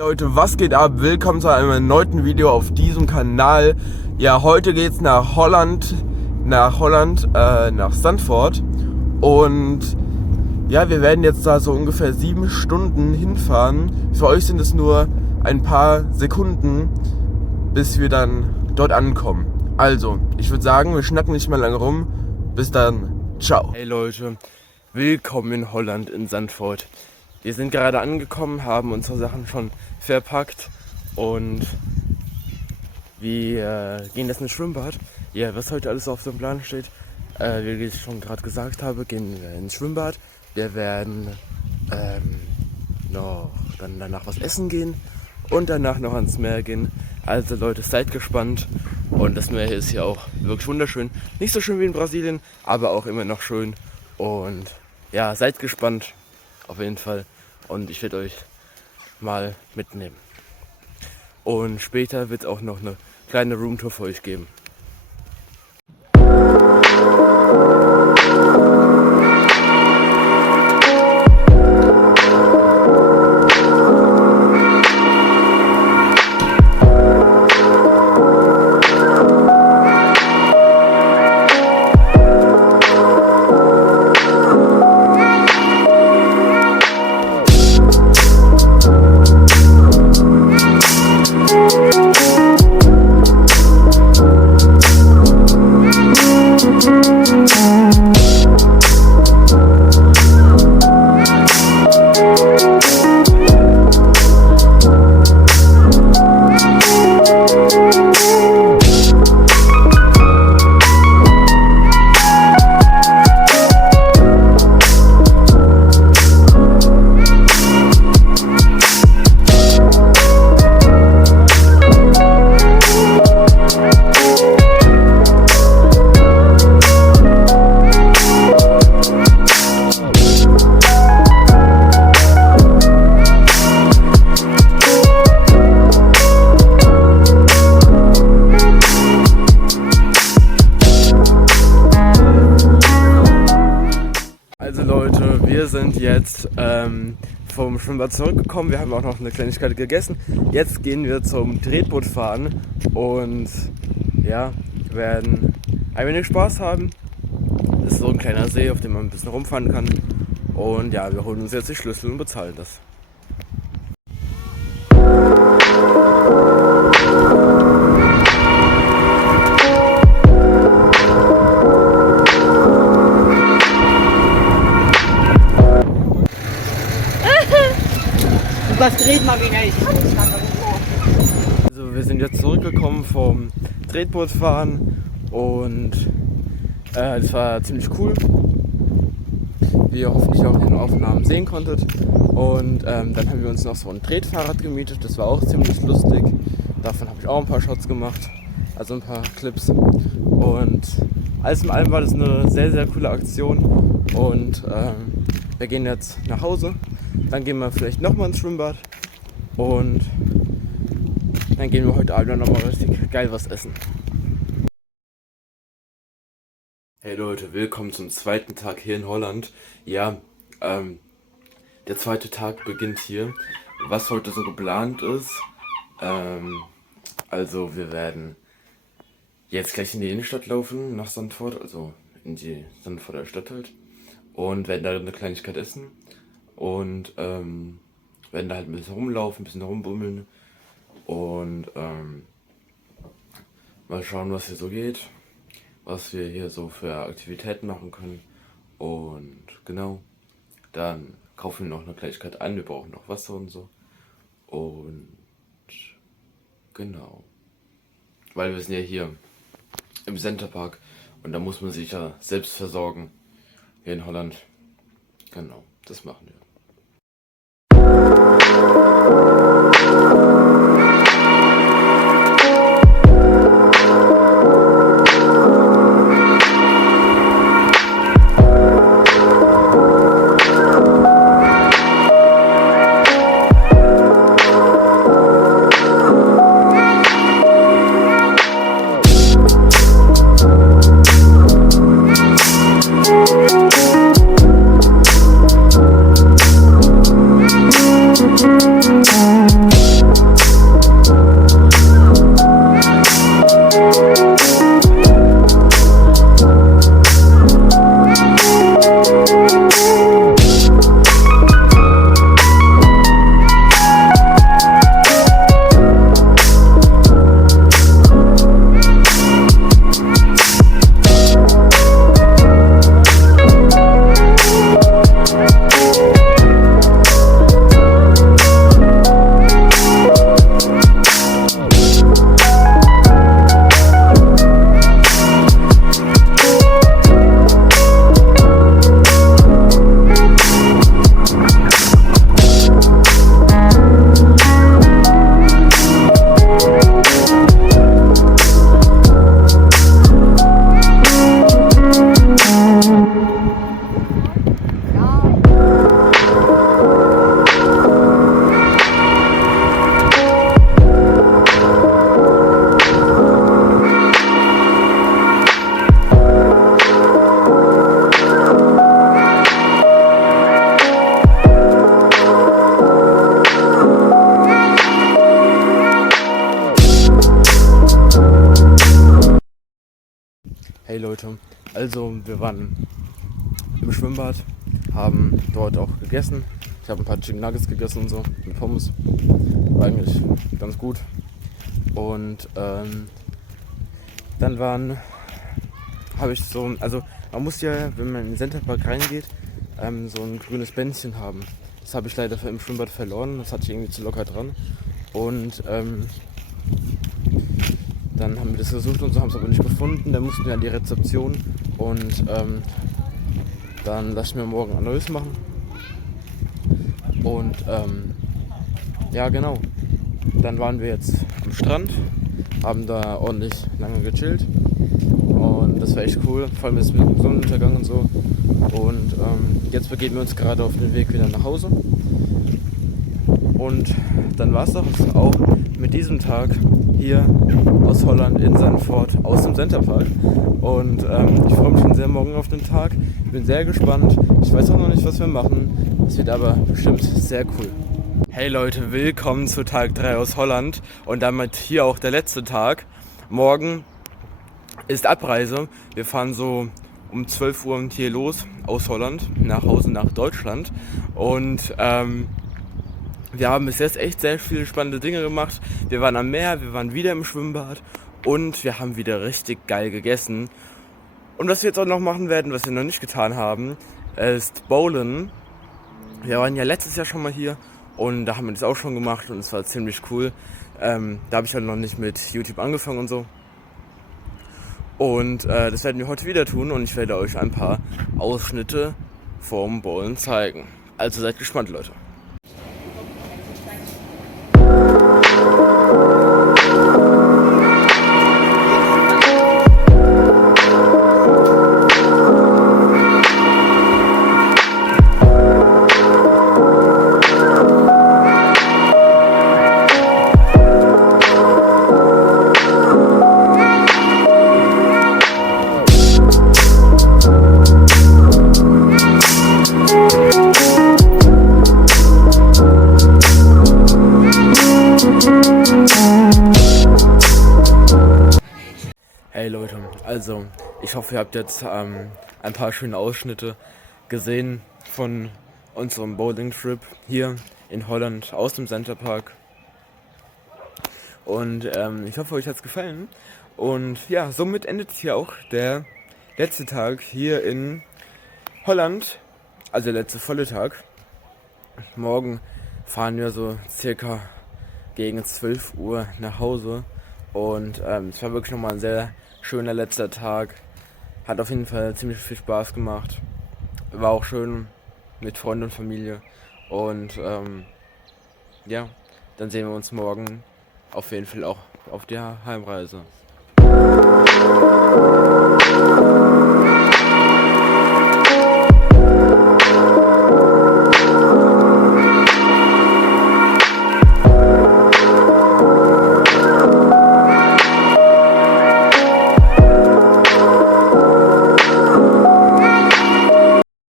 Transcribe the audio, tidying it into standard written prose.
Leute, was geht ab? Willkommen zu einem erneuten Video auf diesem Kanal. Ja, heute geht's nach Holland, nach Zandvoort. Und ja, wir werden jetzt da so ungefähr 7 Stunden hinfahren. Für euch sind es nur ein paar Sekunden, bis wir dann dort ankommen. Also, ich würde sagen, wir schnacken nicht mehr lange rum. Bis dann, ciao. Hey Leute, willkommen in Holland, in Zandvoort. Wir sind gerade angekommen, haben unsere Sachen schon verpackt und wir gehen jetzt ins Schwimmbad. Ja, was heute alles auf dem Plan steht, wie ich schon gerade gesagt habe, gehen wir ins Schwimmbad. Wir werden danach was essen gehen und danach noch ans Meer gehen. Also Leute, seid gespannt. Und das Meer hier ist ja auch wirklich wunderschön. Nicht so schön wie in Brasilien, aber auch immer noch schön. Und ja, seid gespannt. Auf jeden Fall. Und ich werde euch mal mitnehmen. Und später wird es auch noch eine kleine Roomtour für euch geben. Also Leute, wir sind jetzt vom Schwimmbad zurückgekommen. Wir haben auch noch eine Kleinigkeit gegessen. Jetzt gehen wir zum Tretboot fahren und ja, werden ein wenig Spaß haben. Das ist so ein kleiner See, auf dem man ein bisschen rumfahren kann. Und ja, wir holen uns jetzt die Schlüssel und bezahlen das. Was dreht mal wieder? Also wir sind jetzt zurückgekommen vom Tretbootfahren und das war ziemlich cool, wie ihr hoffentlich auch in den Aufnahmen sehen konntet. Und dann haben wir uns noch so ein Tretfahrrad gemietet, das war auch ziemlich lustig. Davon habe ich auch ein paar Shots gemacht, also ein paar Clips. Und alles in allem war das eine sehr, sehr coole Aktion. Und wir gehen jetzt nach Hause. Dann gehen wir vielleicht nochmal ins Schwimmbad und dann gehen wir heute Abend nochmal richtig geil was essen. Hey Leute, willkommen zum zweiten Tag hier in Holland. Ja, der zweite Tag beginnt hier. Was heute so geplant ist, also wir werden jetzt gleich in die Innenstadt laufen, nach Zandvoort, also in die Zandvoorter Stadt halt, und werden da eine Kleinigkeit essen. Und werden da halt ein bisschen rumlaufen, ein bisschen rumbummeln und mal schauen, was hier so geht, was wir hier so für Aktivitäten machen können. Und genau, dann kaufen wir noch eine Kleinigkeit ein, wir brauchen noch Wasser und so. Und genau, weil wir sind ja hier im Centerpark und da muss man sich ja selbst versorgen hier in Holland. Genau, das machen wir. Hey Leute, also wir waren im Schwimmbad, haben dort auch gegessen. Ich habe ein paar Chicken Nuggets gegessen und so, mit Pommes. War eigentlich ganz gut. Und dann habe ich so, also man muss ja, wenn man in den Centerpark reingeht, so ein grünes Bändchen haben. Das habe ich leider im Schwimmbad verloren, das hatte ich irgendwie zu locker dran. Und dann haben wir das gesucht und so, haben es aber nicht gefunden. Dann mussten wir an die Rezeption und dann lasse ich mir morgen ein neues machen. Und ja genau, dann waren wir jetzt am Strand, haben da ordentlich lange gechillt und das war echt cool, vor allem jetzt mit dem Sonnenuntergang und so. Und jetzt begeben wir uns gerade auf den Weg wieder nach Hause. Und dann war es doch auch mit diesem Tag hier aus Holland in Zandvoort aus dem Centerpark. Und ich freue mich schon sehr morgen auf den Tag. Ich bin sehr gespannt. Ich weiß auch noch nicht, was wir machen. Es wird aber bestimmt sehr cool. Hey Leute, willkommen zu Tag 3 aus Holland und damit hier auch der letzte Tag. Morgen ist Abreise. Wir fahren so um 12 Uhr hier los aus Holland nach Hause nach Deutschland. Und wir haben bis jetzt echt sehr viele spannende Dinge gemacht. Wir waren am Meer, wir waren wieder im Schwimmbad und wir haben wieder richtig geil gegessen. Und was wir jetzt auch noch machen werden, was wir noch nicht getan haben, ist Bowlen. Wir waren ja letztes Jahr schon mal hier und da haben wir das auch schon gemacht und es war ziemlich cool. Da habe ich halt noch nicht mit YouTube angefangen und so. Und das werden wir heute wieder tun und ich werde euch ein paar Ausschnitte vom Bowlen zeigen. Also seid gespannt, Leute. Hey Leute, also ich hoffe, ihr habt jetzt ein paar schöne Ausschnitte gesehen von unserem Bowling-Trip hier in Holland aus dem Centerpark. Und ich hoffe, euch hat es gefallen. Und ja, somit endet hier auch der letzte Tag hier in Holland, also der letzte volle Tag. Morgen fahren wir so circa gegen 12 Uhr nach Hause. Und es war wirklich nochmal ein sehr schöner letzter Tag. Hat auf jeden Fall ziemlich viel Spaß gemacht. War auch schön mit Freunden und Familie. Und ja, dann sehen wir uns morgen auf jeden Fall auch auf der Heimreise.